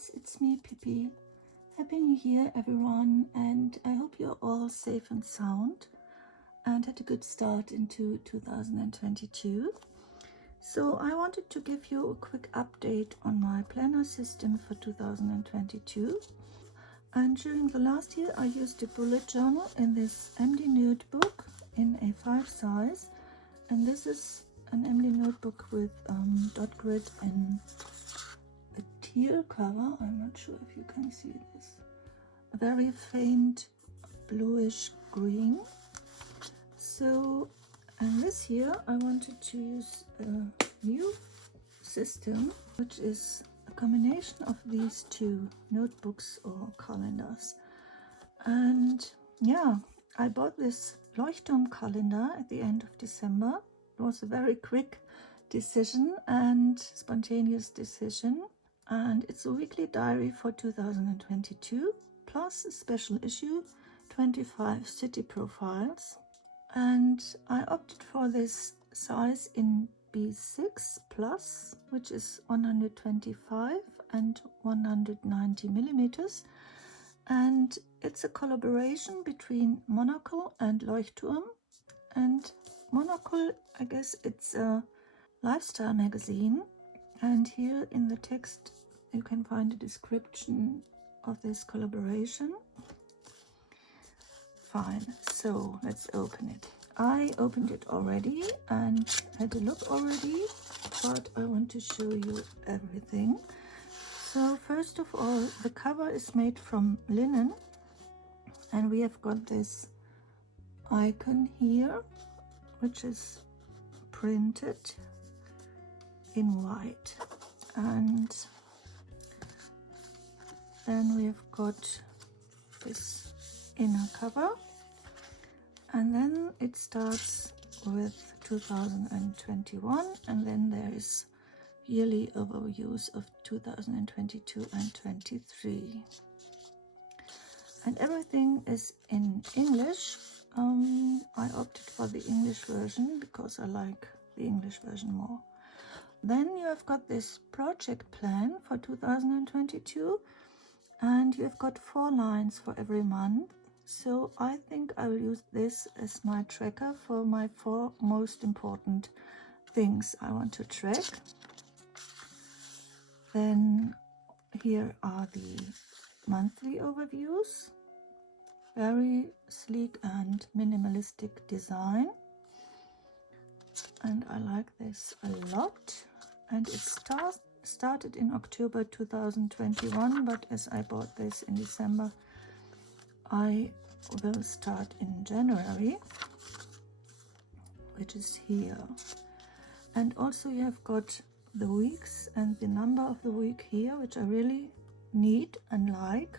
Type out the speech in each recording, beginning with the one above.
guys, it's me, Pippi. Happy New Year, everyone, and I hope you're all safe and sound and had a good start into 2022. So I wanted to give you a quick update on my planner system for 2022. And during the last year, I used a bullet journal in this MD notebook in A5 size, and this is an MD notebook with dot grid and a teal cover. I'm not sure if you can see this. A very faint bluish green. So, and this year I wanted to use a new system, which is a combination of these two notebooks or calendars. And yeah, I bought this Leuchtturm calendar at the end of December. It was a very quick decision and spontaneous decision, and it's a weekly diary for 2022 plus a special issue, 25 city profiles. And I opted for this size in B6 plus, which is 125 and 190 millimeters, and it's a collaboration between Monocle and Leuchtturm. And Monocle, I guess it's a lifestyle magazine, and here in the text you can find a description of this collaboration. Fine, so let's open it. I opened it already and had a look already, but I want to show you everything. So first of all, the cover is made from linen, and we have got this icon here, which is printed in white, and then we've got this inner cover, and then it starts with 2021, and then there is yearly overviews of 2022 and 23, and everything is in English. I opted for the English version because I like the English version more. Then you have got this project plan for 2022, and you have got 4 lines for every month. So I think I will use this as my tracker for my 4 most important things I want to track. Then here are the monthly overviews. Very sleek and minimalistic design, and I like this a lot. And it started in October 2021, but as I bought this in December, I will start in January, which is here. And also you have got the weeks and the number of the week here, which I really need and like.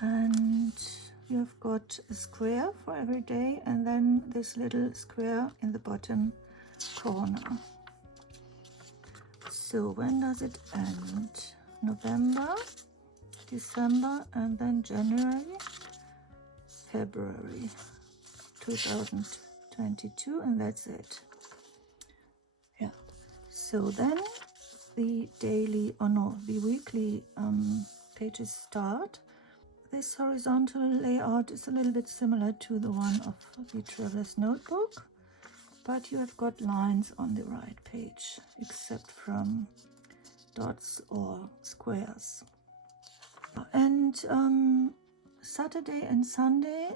And you have got a square for every day, and then this little square in the bottom corner. So when does it end? November, December, and then January, February 2022, and that's it. Yeah. So then the daily, the weekly pages start. This horizontal layout is a little bit similar to the one of the Traveler's Notebook, but you have got lines on the right page, except from dots or squares. And Saturday and Sunday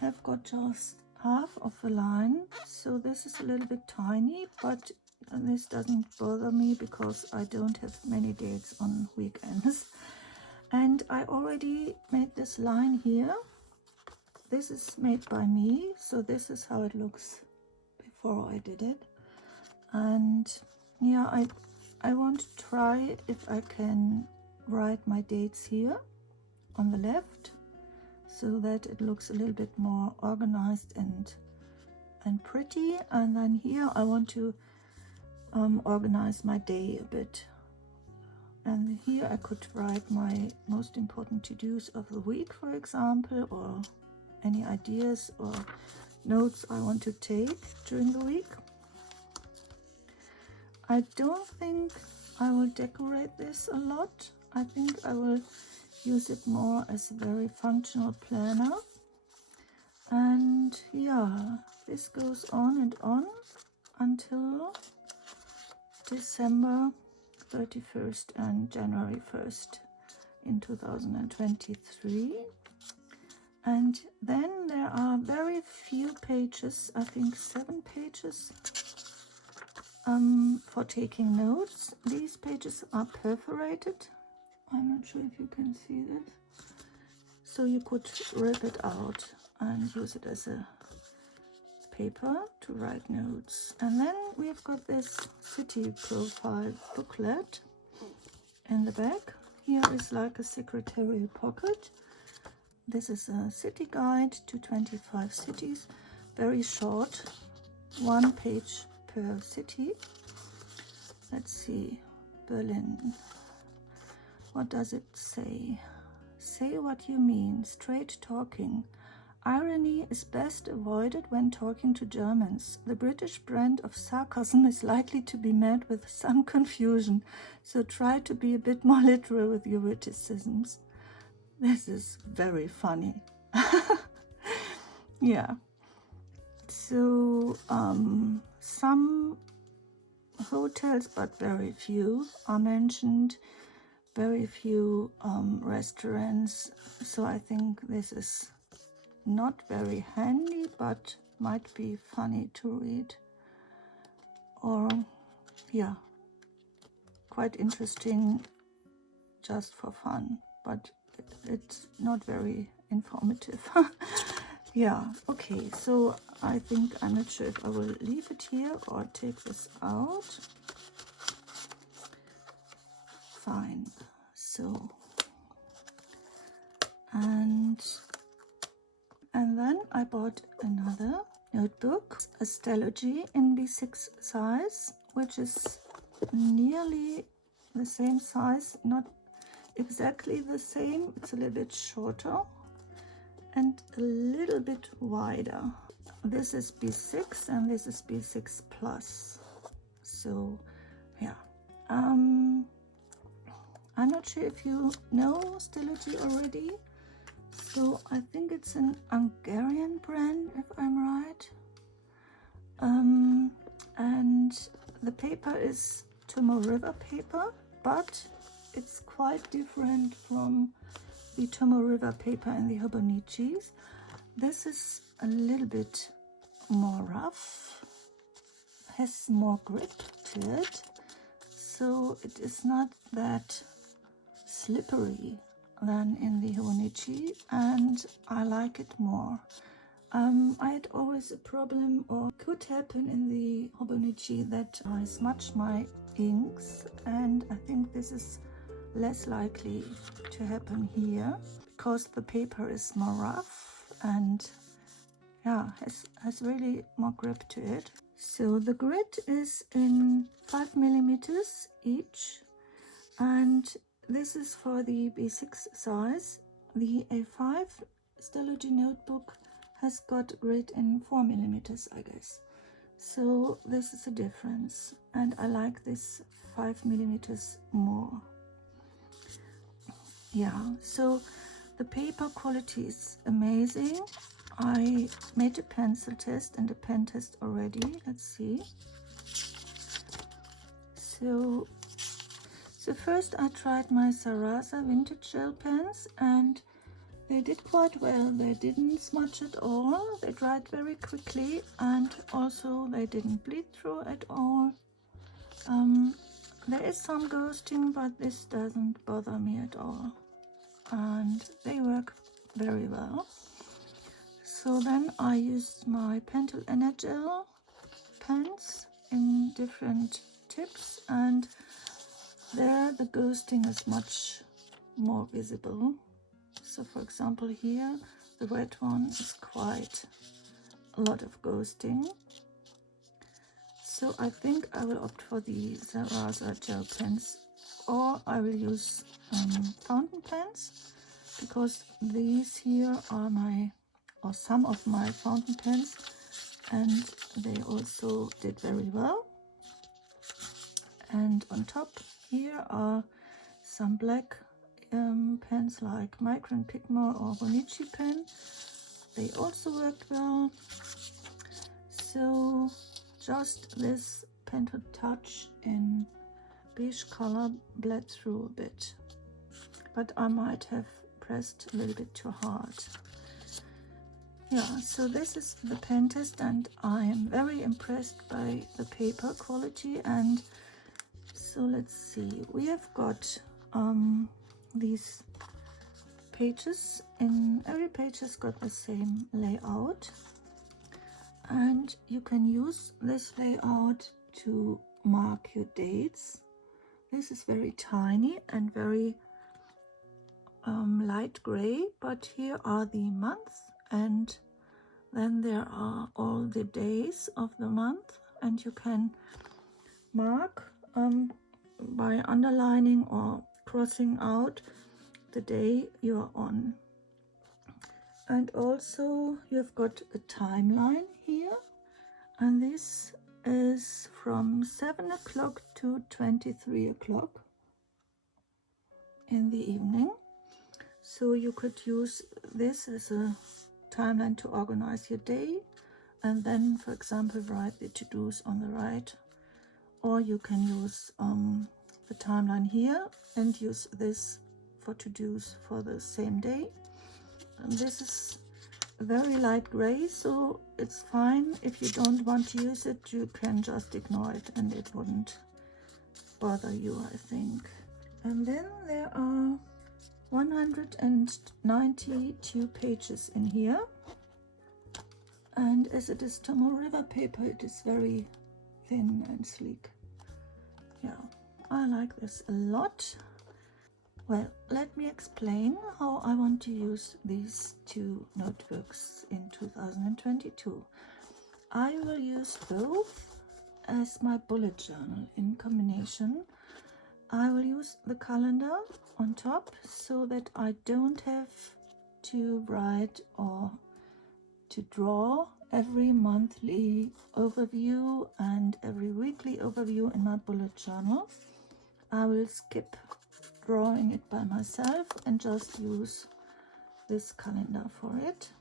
have got just half of a line, so this is a little bit tiny, but this doesn't bother me because I don't have many dates on weekends. And I already made this line here. This is made by me, so this is how it looks before I did it. And yeah, I want to try if I can write my dates here on the left, so that it looks a little bit more organized and pretty. And then here I want to organize my day a bit. And here I could write my most important to-dos of the week, for example, or any ideas or notes I want to take during the week. I don't think I will decorate this a lot. I think I will use it more as a very functional planner. And yeah, this goes on and on until December 31st and January 1st in 2023. And then there are very few pages, I think 7 pages, for taking notes. These pages are perforated. I'm not sure if you can see this. So you could rip it out and use it as a paper to write notes. And then we've got this city profile booklet in the back. Here is like a secretarial pocket. This is a city guide to 25 cities, very short, 1 page per city. Let's see, Berlin. What does it say? Say what you mean, straight talking. Irony is best avoided when talking to Germans. The British brand of sarcasm is likely to be met with some confusion, so try to be a bit more literal with your witticisms. This is very funny. Yeah. So some hotels, but very few, are mentioned. Very few restaurants. So I think this is not very handy, but might be funny to read. Or, yeah, quite interesting just for fun, but it's not very informative. Yeah, okay, so I think, I'm not sure if I will leave it here or take this out. Fine, so, and then I bought another notebook, a Stalogy in B6 size, which is nearly the same size, not exactly the same, it's a little bit shorter and a little bit wider. This is B6 and this is B6 plus. So yeah, I'm not sure if you know Stalogy already. So I think it's an Hungarian brand, if I'm right. And the paper is Tomoe River paper, but it's quite different from the Tomoe River paper and the Hobonichis. This is a little bit more rough, has more grip to it, so it is not that slippery than in the Hobonichi, and I like it more. I had always a problem, or could happen in the Hobonichi, that I smudge my inks, and I think this is less likely to happen here because the paper is more rough and yeah, has really more grip to it. So the grid is in 5 millimeters each, and this is for the B6 size. The A5 Stalogy notebook has got grid in 4 millimeters, I guess. So this is a difference, and I like this 5 millimeters more. Yeah, so the paper quality is amazing. I made a pencil test and a pen test already. Let's see. So first I tried my Sarasa vintage gel pens, and they did quite well. They didn't smudge at all. They dried very quickly, and also they didn't bleed through at all. There is some ghosting, but this doesn't bother me at all. And they work very well. So then I used my Pentel Energel pens in different tips, and there the ghosting is much more visible. So for example here, the red one is quite a lot of ghosting. So I think I will opt for the Sarasa gel pens, or I will use fountain pens, because these here are some of my fountain pens, and they also did very well. And on top here are some black pens like Micron Pigma or Hobonichi pen. They also worked well. So just this pen to touch in beige color bled through a bit, but I might have pressed a little bit too hard. Yeah, so this is the pen test, and I am very impressed by the paper quality. And so let's see, we have got these pages, in every page has got the same layout, and you can use this layout to mark your dates. This is very tiny and very light gray, but here are the months, and then there are all the days of the month, and you can mark by underlining or crossing out the day you're on. And also you've got a timeline here, and this is from 7 o'clock to 23 o'clock in the evening. So you could use this as a timeline to organize your day, and then, for example, write the to-dos on the right. Or you can use the timeline here and use this for to-dos for the same day. And this is very light gray, so it's fine. If you don't want to use it, you can just ignore it and it wouldn't bother you, I think. And then there are 192 pages in here, and as it is Tomoe River paper, it is very thin and sleek. Yeah, I like this a lot. Well, let me explain how I want to use these two notebooks in 2022. I will use both as my bullet journal in combination. I will use the calendar on top so that I don't have to write or to draw every monthly overview and every weekly overview in my bullet journal. I will skip drawing it by myself and just use this calendar for it.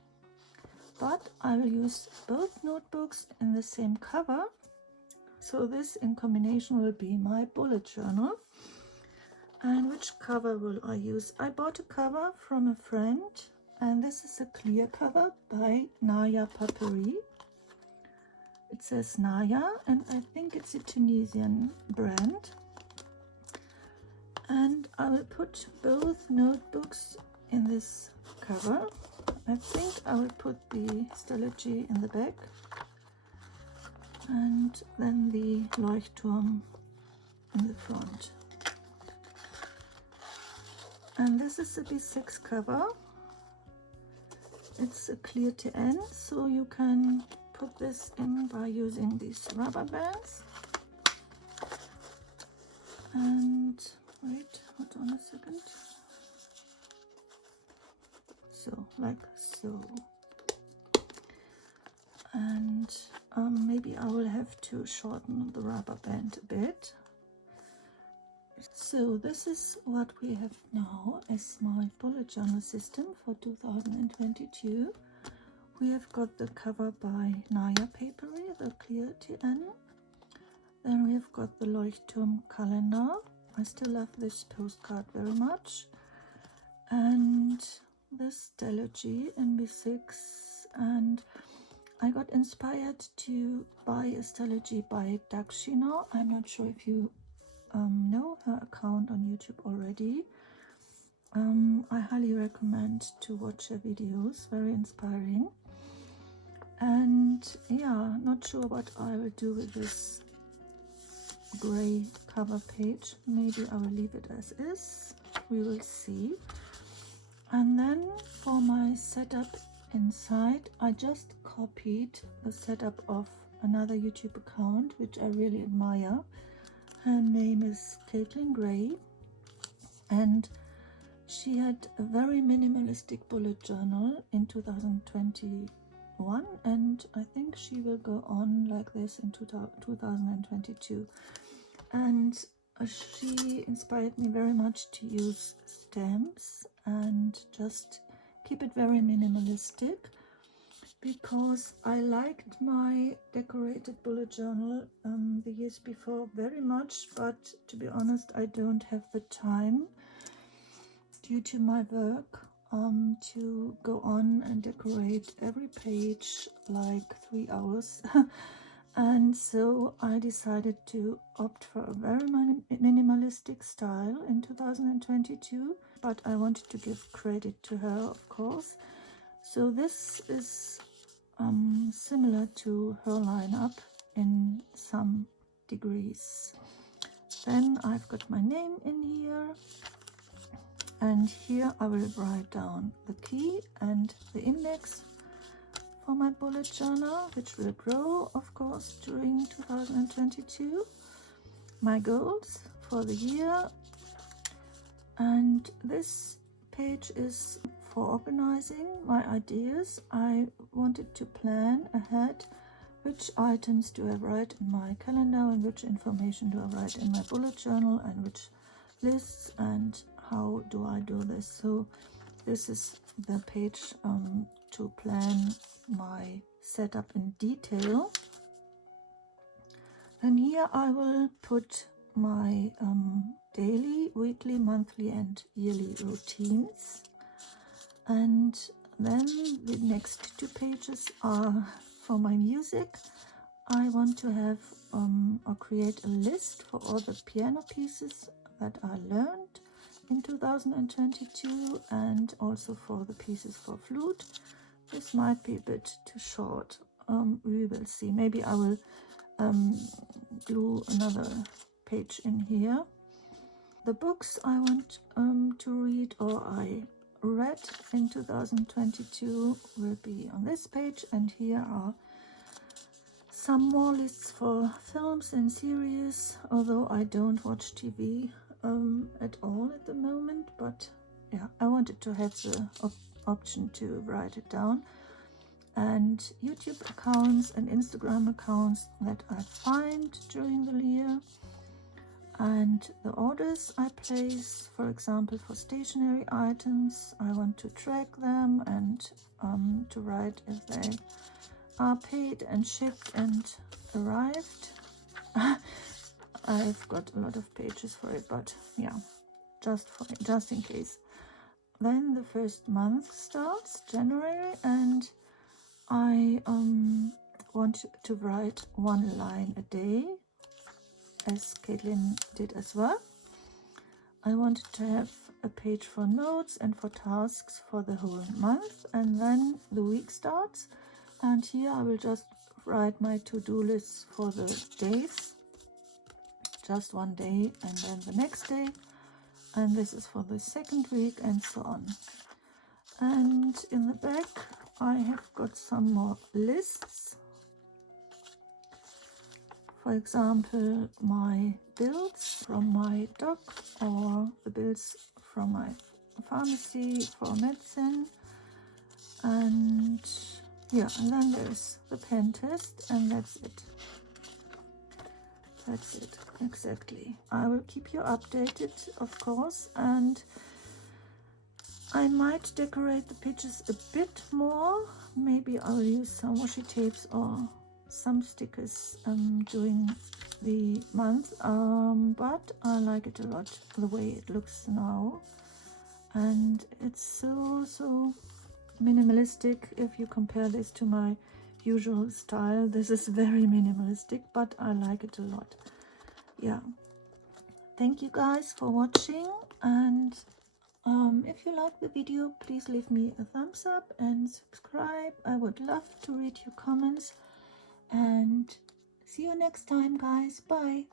But I will use both notebooks in the same cover, so this in combination will be my bullet journal. And which cover will I use? I bought a cover from a friend, and this is a clear cover by Nayapaperie. It says Naya, and I think it's a Tunisian brand. And I will put both notebooks in this cover. I think I will put the Stalogy in the back, and then the Leuchtturm in the front. And this is a B6 cover. It's a clear to end, so you can put this in by using these rubber bands. And wait, hold on a second. So, like so. And maybe I will have to shorten the rubber band a bit. So this is what we have now as my bullet journal system for 2022. We have got the cover by nayapaperie, the clear TN. Then we have got the Leuchtturm calendar. I still love this postcard very much. And this Stalogy in B6. And I got inspired to buy a Stalogy by Daksina. I'm not sure if you know her account on YouTube already. I highly recommend to watch her videos, very inspiring. And yeah, not sure what I will do with this gray cover page. Maybe I will leave it as is, we will see. And then for my setup inside, I just copied the setup of another YouTube account which I really admire. Her name is Kathlin Grey, and she had a very minimalistic bullet journal in 2021, and I think she will go on like this in 2022. And she inspired me very much to use stamps and just keep it very minimalistic, because I liked my decorated bullet journal the years before very much, but to be honest, I don't have the time due to my work to go on and decorate every page like 3 hours. And so I decided to opt for a very minimalistic style in 2022, but I wanted to give credit to her, of course. So this is similar to her lineup in some degrees. Then I've got my name in here, and here I will write down the key and the index for my bullet journal, which will grow, of course, during 2022. My goals for the year, and this page is for organizing my ideas. I wanted to plan ahead which items do I write in my calendar and which information do I write in my bullet journal and which lists, and how do I do this. So this is the page to plan my setup in detail. And here I will put my daily, weekly, monthly and yearly routines. And then the next 2 pages are for my music. I want to have or create a list for all the piano pieces that I learned in 2022, and also for the pieces for flute. This might be a bit too short. We will see. Maybe I will glue another page in here. The books I want to read or I read in 2022 will be on this page, and here are some more lists for films and series, although I don't watch TV at all at the moment, but yeah, I wanted to have the option to write it down. And YouTube accounts and Instagram accounts that I find during the year, and the orders I place, for example, for stationery items. I want to track them and to write if they are paid and shipped and arrived. I've got a lot of pages for it, but yeah, just in case. Then the first month starts, January, and I want to write 1 line a day, as Kathlin did as well. I wanted to have a page for notes and for tasks for the whole month, and then the week starts, and here I will just write my to-do lists for the days, just 1 day and then the next day, and this is for the 2nd week, and so on. And in the back I have got some more lists. For example, my bills from my doc, or the bills from my pharmacy for medicine. And yeah, and then there's the pen test, and that's it. That's it, exactly. I will keep you updated, of course, and I might decorate the pages a bit more. Maybe I'll use some washi tapes or some stickers during the month, but I like it a lot the way it looks now, and it's so minimalistic. If you compare this to my usual style, this is very minimalistic, but I like it a lot. Yeah, thank you guys for watching, and if you like the video, please leave me a thumbs up and subscribe. I would love to read your comments, and see you next time, guys. Bye.